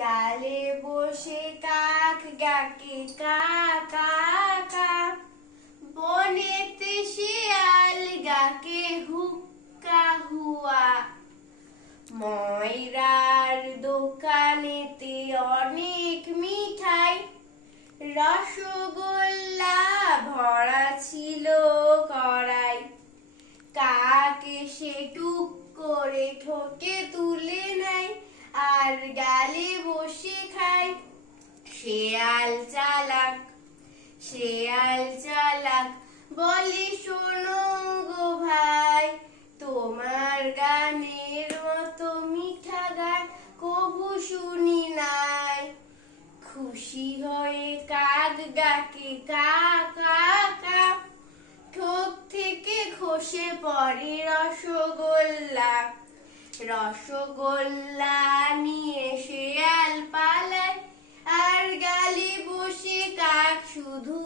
গালে বসে কাক ডাকে কা কা কা, বনেতে শিয়াল ডাকে হুক্কা হুয়া। ময়রার দোকানেতে অনেক মিঠাই, রসগোল্লা ভরা ছিল কড়াই। কাক এসে টুক করে ঠোঁটে তুলে নেয়, আর গালে বসে খায়। শেয়াল চালাক বলে, শোনো গো ভাই, তোমার গানের মতো মিঠা গান কভু শুনি নাই। খুশি হয়ে কাক ডাকে কা কা কা, ঠোঁট থেকে খসে পড়ে রসগোল্লা নিয়ে শেয়াল পালায়, আর গালে বসে কাক শুধু